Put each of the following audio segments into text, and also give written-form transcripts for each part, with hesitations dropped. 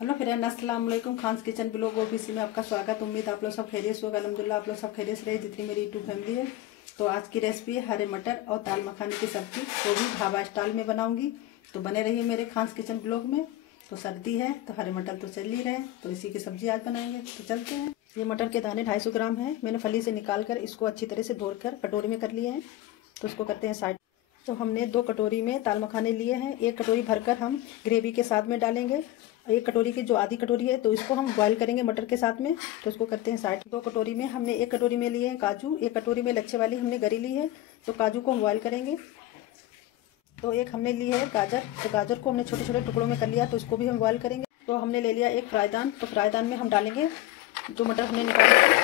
Hello friend, अस्सलाम वालेकुम। Khans kitchen blog office में आपका स्वागत। उम्मीद आप लोग सब खैरियत होगा। अल्हम्दुलिल्लाह आप लोग सब खैरियत रहे, जितनी मेरी यूट्यूब फैमिली है। तो आज की रेसिपी है हरे मटर और दाल मखानी की सब्जी, वो भी ढाबा स्टाइल में बनाऊंगी। तो बने रहिए मेरे खान्स किचन ब्लॉग में। तो सर्दी है तो हरे मटर तो चल ही रहे, तो इसी की सब्जी आज बनाएंगे। तो चलते हैं। ये मटर के दाने 250 ग्राम है। मैंने फली से निकाल कर इसको अच्छी तरह से धोकर कटोरी में कर लिए हैं। तो उसको करते हैं साइड। तो हमने 2 कटोरी में दाल मखाने लिए हैं। 1 कटोरी भरकर हम ग्रेवी के साथ में डालेंगे। 1 कटोरी की जो आधी कटोरी है तो इसको हम बॉईल करेंगे मटर के साथ में। तो उसको करते हैं साइड। 2 कटोरी में हमने 1 कटोरी में लिए हैं काजू। 1 कटोरी में लच्छे वाली हमने गरी ली है। तो काजू को हम बॉईल करेंगे। तो एक हमने ली है गाजर। तो गाजर को हमने छोटे छोटे टुकड़ों में कर लिया, तो इसको भी हम बॉईल करेंगे। तो हमने ले लिया एक फ्राईदान। तो फ्राईदान में हम डालेंगे जो मटर हमने निकाले थे।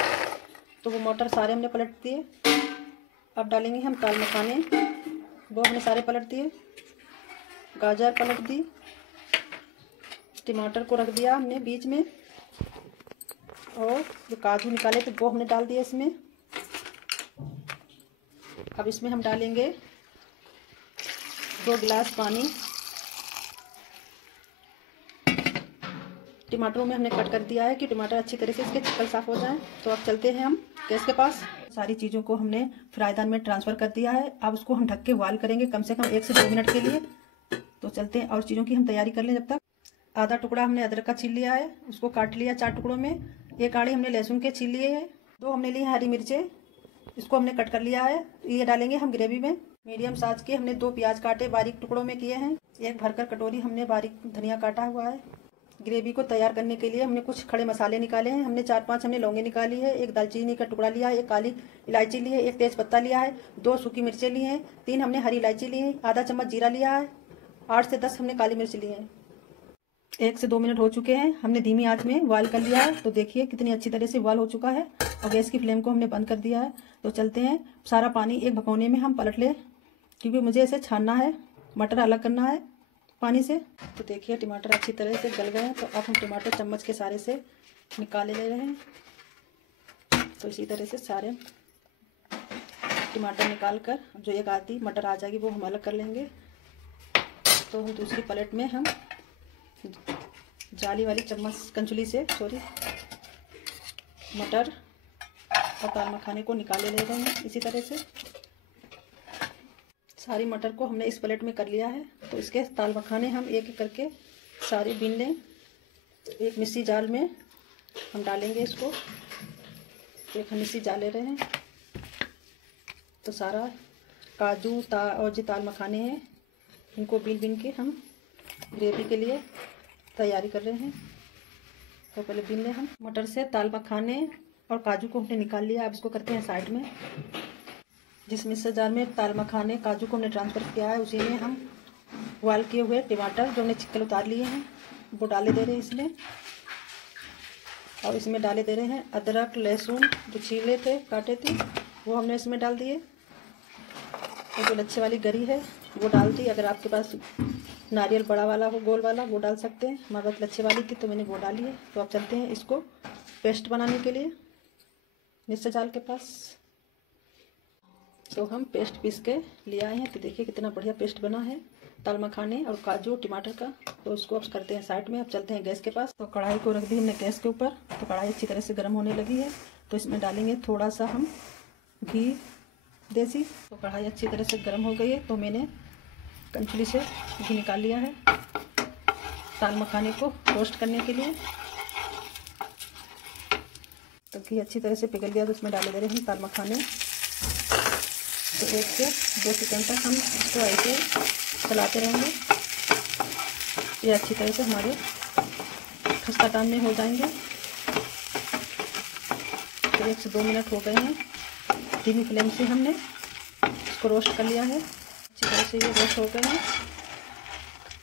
तो वो मटर सारे हमने पलट दिए। अब डालेंगे हम दाल मखाने, वो हमने सारे पलट दिए। गाजर पलट दी। टमाटर को रख दिया हमने बीच में, और जो काजू निकाले थे वो हमने डाल दिया इसमें। अब इसमें हम डालेंगे 2 गिलास पानी। टमाटरों में हमने कट कर दिया है कि टमाटर अच्छी तरह से इसके छिकल साफ हो जाए। तो अब चलते हैं हम गैस के पास। सारी चीज़ों को हमने फ्राईदान में ट्रांसफ़र कर दिया है। अब उसको हम ढक के बॉईल करेंगे कम से कम 1 से 2 मिनट के लिए। तो चलते हैं और चीज़ों की हम तैयारी कर लें। जब तक आधा टुकड़ा हमने अदरक का छील लिया है, उसको काट लिया 4 टुकड़ों में। 1 आड़ी हमने लहसुन के छील लिए हैं। 2 हमने लिए हरी मिर्चें, इसको हमने कट कर लिया है। ये डालेंगे हम ग्रेवी में। मीडियम साइज के हमने 2 प्याज काटे बारीक टुकड़ों में किए हैं। 1 भरकर कटोरी हमने बारीक धनिया काटा हुआ है। ग्रेवी को तैयार करने के लिए हमने कुछ खड़े मसाले निकाले हैं। हमने 4-5 हमने लौंगे निकाली है। 1 दालचीनी का टुकड़ा लिया है। 1 काली इलायची ली है। 1 तेज पत्ता लिया है। 2 सूखी मिर्चें ली हैं। 3 हमने हरी इलायची ली है। आधा चम्मच जीरा लिया है। 8 से 10 हमने काली मिर्च ली है। 1 से 2 मिनट हो चुके हैं। हमने धीमी आंच में बॉईल कर लिया है। तो देखिए कितनी अच्छी तरह से बॉईल हो चुका है, और गैस की फ्लेम को हमने बंद कर दिया है। तो चलते हैं, सारा पानी एक भगोने में हम पलट ले, क्योंकि मुझे इसे छानना है, मटर अलग करना है पानी से। तो देखिए टमाटर अच्छी तरह से गल गए हैं। तो अब हम टमाटर चम्मच के सारे से निकाले ले रहे हैं। तो इसी तरह से सारे टमाटर निकाल कर जो एक आधी मटर आ जाएगी वो हम अलग कर लेंगे। तो हम दूसरी प्लेट में हम जाली वाली चम्मच कंचुली से मटर और दाल मखाने को निकाले ले रहे हैं। इसी तरह से सारी मटर को हमने इस प्लेट में कर लिया है। तो इसके दाल मखाने हम एक एक करके सारे बीन लें। एक मिक्सी जार में हम डालेंगे इसको। एक हम मिक्सी जार ले रहे हैं। तो सारा काजू और जो दाल मखाने हैं इनको बीन के हम ग्रेवी के लिए तैयारी कर रहे हैं। तो पहले बीन लें हम। मटर से दाल मखाने और काजू को हमने निकाल लिया। अब इसको करते हैं साइड में। जिस मिक्सर जार में दाल मखाने काजू को हमने ट्रांसफ़र किया है, उसी में हम बॉयल किए हुए टमाटर जो हमने छिकल उतार लिए हैं वो डाले दे रहे हैं इसमें। और इसमें डाले दे रहे हैं अदरक लहसुन जो छीले थे काटे थे वो हमने इसमें डाल दिए। और जो लच्छे वाली गरी है वो डाल दी। अगर आपके पास नारियल बड़ा वाला हो गोल वाला वो डाल सकते हैं। हमारे पास लच्छे वाली थी तो मैंने वो डाली है। तो अब चलते हैं इसको पेस्ट बनाने के लिए मिक्सर जार के पास। तो हम पेस्ट पीस के ले आए हैं। तो देखिए कितना बढ़िया पेस्ट बना है दाल मखाने और काजू टमाटर का। तो उसको अब करते हैं साइड में। अब चलते हैं गैस के पास। तो कढ़ाई को रख दी हमने गैस के ऊपर। तो कढ़ाई अच्छी तरह से गर्म होने लगी है। तो इसमें डालेंगे थोड़ा सा हम घी देसी। तो कढ़ाई अच्छी तरह से गर्म हो गई है। तो मैंने कंचुली से घी निकाल लिया है दाल मखाने को रोस्ट करने के लिए। तो घी अच्छी तरह से पिघल गया। तो उसमें डाले दे रहे हैं दाल मखाने। तो 1 से 2 सेकंड तक हम इसको ऐसे चलाते रहेंगे। ये अच्छी तरह से हमारे खस्ता में हो जाएंगे। तो 1 से 2 मिनट हो गए हैं। धीमी फ्लेम से हमने इसको रोस्ट कर लिया है। अच्छी तरह से ये रोस्ट हो गए हैं।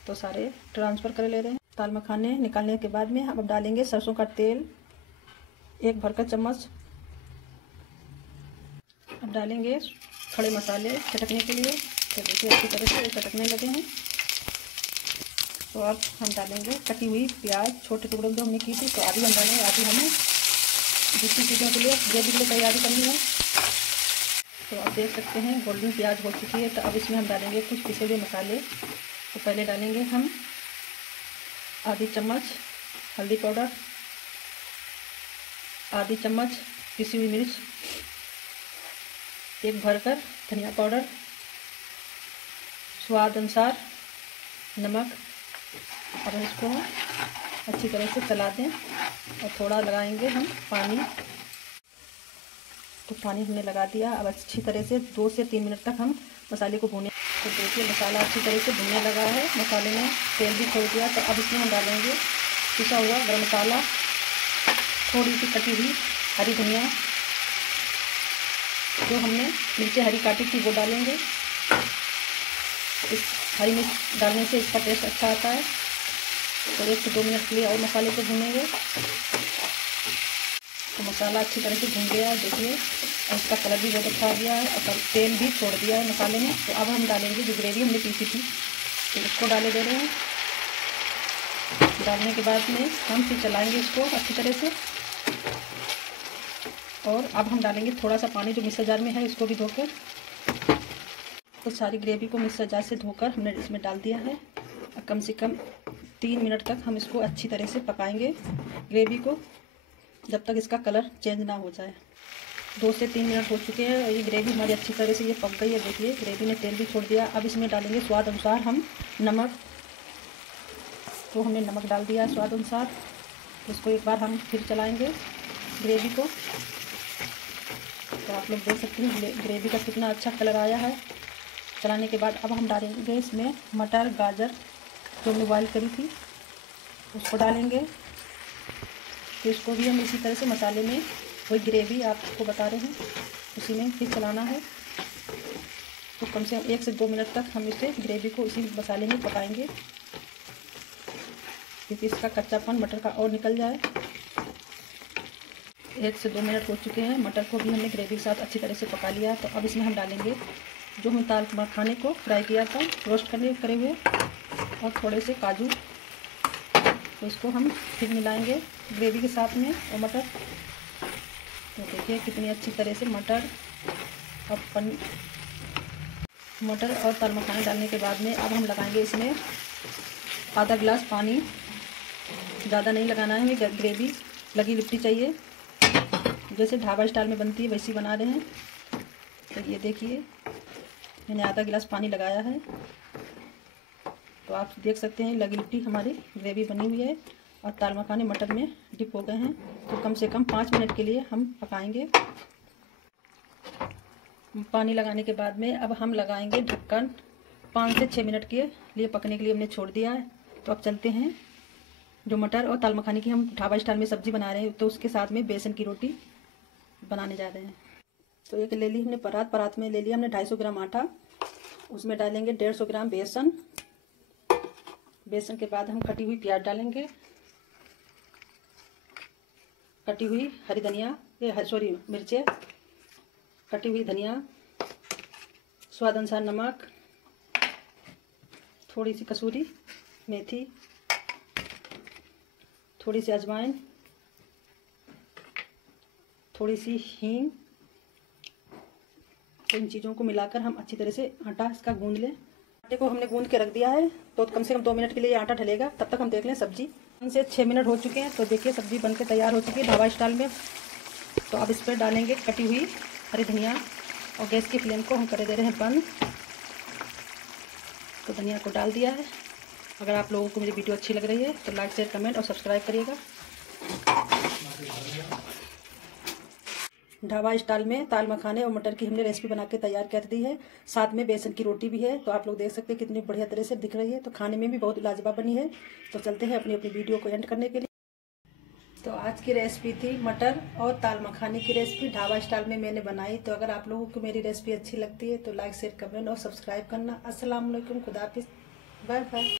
तो सारे ट्रांसफ़र कर ले रहे हैं। दाल मखाने निकालने के बाद में हम अब डालेंगे सरसों का तेल 1 भरकर चम्मच। अब डालेंगे खड़े मसाले चटकने के लिए। तो देखिए अच्छी तरह से चटकने लगे हैं। तो अब हम डालेंगे कटी हुई प्याज छोटे टुकड़ों जो हमने की थी। तो आधी हम डालेंगे, आधी हमें दूसरी चीज़ों के लिए ग्रेवी के लिए तैयारी करनी है। तो आप देख सकते हैं गोल्डन प्याज हो चुकी है। तो अब इसमें हम डालेंगे कुछ पिसे हुए मसाले। तो पहले डालेंगे हम आधी चम्मच हल्दी पाउडर, आधी चम्मच पिसी हुई मिर्च, एक भरकर धनिया पाउडर, स्वाद अनुसार नमक। अब इसको अच्छी तरह से चला दें और थोड़ा लगाएंगे हम पानी। तो पानी हमने लगा दिया। अब अच्छी तरह से 2 से 3 मिनट तक हम मसाले को भूनें। तो देखिए मसाला अच्छी तरह से भुनने लगा है, मसाले ने तेल भी छोड़ दिया। तो अब इसमें हम डालेंगे पिसा हुआ गरम मसाला, थोड़ी सी कटी हुई हरी धनिया, जो हमने मिर्चें हरी काटी थी वो डालेंगे। इस हरी मिर्च डालने से इसका टेस्ट अच्छा आता है। तो 1 से 2 मिनट के लिए और मसाले को भूनेंगे। तो मसाला अच्छी तरह से भून गया है देखिए, और इसका कलर भी बहुत अच्छा आ गया है और तेल भी छोड़ दिया है मसाले ने। तो अब हम डालेंगे जो ग्रेवी हमने पीसी थी, तो इसको डाले दे रहे हैं। डालने के बाद में हम फिर चलाएंगे इसको अच्छी तरह से। और अब हम डालेंगे थोड़ा सा पानी जो मिक्सर जार में है, इसको भी धोकर। तो सारी ग्रेवी को मिक्सर जार से धोकर हमने इसमें डाल दिया है। कम से कम 3 मिनट तक हम इसको अच्छी तरह से पकाएंगे ग्रेवी को, जब तक इसका कलर चेंज ना हो जाए। 2 से 3 मिनट हो चुके हैं और ये ग्रेवी हमारी अच्छी तरह से ये पक गई है। देखिए ग्रेवी ने तेल भी छोड़ दिया। अब इसमें डालेंगे स्वाद अनुसार हम नमक। तो हमने नमक डाल दिया है स्वाद अनुसार। इसको एक बार हम फिर चलाएंगे ग्रेवी को। तो आप लोग देख सकते हैं ग्रेवी का कितना अच्छा कलर आया है। चलाने के बाद अब हम डालेंगे इसमें मटर गाजर जो हमने बॉयल करी थी, उसको डालेंगे। तो इसको भी हम इसी तरह से मसाले में, वही ग्रेवी आपको बता रहे हैं, उसी में फिर चलाना है। तो कम से कम 1 से 2 मिनट तक हम इसे ग्रेवी को इसी मसाले में पकाएंगे, क्योंकि इसका कच्चापन मटर का और निकल जाए। 1 से 2 मिनट हो चुके हैं। मटर को भी हमने ग्रेवी के साथ अच्छी तरह से पका लिया। तो अब इसमें हम डालेंगे जो हम दाल मखाने को फ्राई किया था रोस्ट करे हुए, और थोड़े से काजू। तो इसको हम फिर मिलाएंगे ग्रेवी के साथ में और मटर। तो देखिए कितनी अच्छी तरह से मटर और दाल मखाने डालने के बाद में अब हम लगाएंगे इसमें आधा गिलास पानी। ज़्यादा नहीं लगाना है, हमें ग्रेवी लगी लिपटी चाहिए, जैसे ढाबा स्टाइल में बनती है वैसी बना रहे हैं। तो ये देखिए मैंने आधा गिलास पानी लगाया है। तो आप देख सकते हैं लगी लिपटी हमारी ग्रेवी बनी हुई है और दाल मखाने मटर में डिप हो गए हैं। तो कम से कम 5 मिनट के लिए हम पकाएंगे। पानी लगाने के बाद में अब हम लगाएंगे ढक्कन। 5 से 6 मिनट के लिए पकने के लिए हमने छोड़ दिया है। तो अब चलते हैं, जो मटर और दाल मखाने की हम ढाबा स्टाइल में सब्जी बना रहे हैं, तो उसके साथ में बेसन की रोटी बनाने जा रहे हैं। तो एक ले ली हमने परात में ले लिया हमने 250 ग्राम आटा। उसमें डालेंगे 150 ग्राम बेसन। बेसन के बाद हम कटी हुई प्याज डालेंगे, कटी हुई हरी धनिया, मिर्चें, कटी हुई धनिया, स्वाद अनुसार नमक, थोड़ी सी कसूरी मेथी, थोड़ी सी अजवाइन, थोड़ी सी हींग। तो इन चीज़ों को मिलाकर हम अच्छी तरह से आटा इसका गूंद लें। आटे को हमने गूंद के रख दिया है। तो कम से कम 2 मिनट के लिए आटा ढलेगा, तब तक हम देख लें सब्जी। 5 से 6 मिनट हो चुके हैं। तो देखिए सब्जी बनके तैयार हो चुकी है ढाबा स्टाइल में। तो अब इस पर डालेंगे कटी हुई हरी धनिया और गैस की फ्लेम को हम कर दे रहे हैं बंद। तो धनिया को डाल दिया है। अगर आप लोगों को मेरी वीडियो अच्छी लग रही है तो लाइक शेयर कमेंट और सब्सक्राइब करिएगा। ढाबा स्टाइल में दाल मखाने और मटर की हमने रेसिपी बना के तैयार कर दी है। साथ में बेसन की रोटी भी है। तो आप लोग देख सकते हैं कितनी बढ़िया तरह से दिख रही है। तो खाने में भी बहुत लाजवाब बनी है। तो चलते हैं अपनी वीडियो को एंड करने के लिए। तो आज की रेसिपी थी मटर और दाल मखाने की रेसिपी, ढाबा स्टाइल में मैंने बनाई। तो अगर आप लोगों को मेरी रेसिपी अच्छी लगती है तो लाइक शेयर कमेंट और सब्सक्राइब करना। अस्सलाम वालेकुम, खुदा हाफिज़, बाय बाय।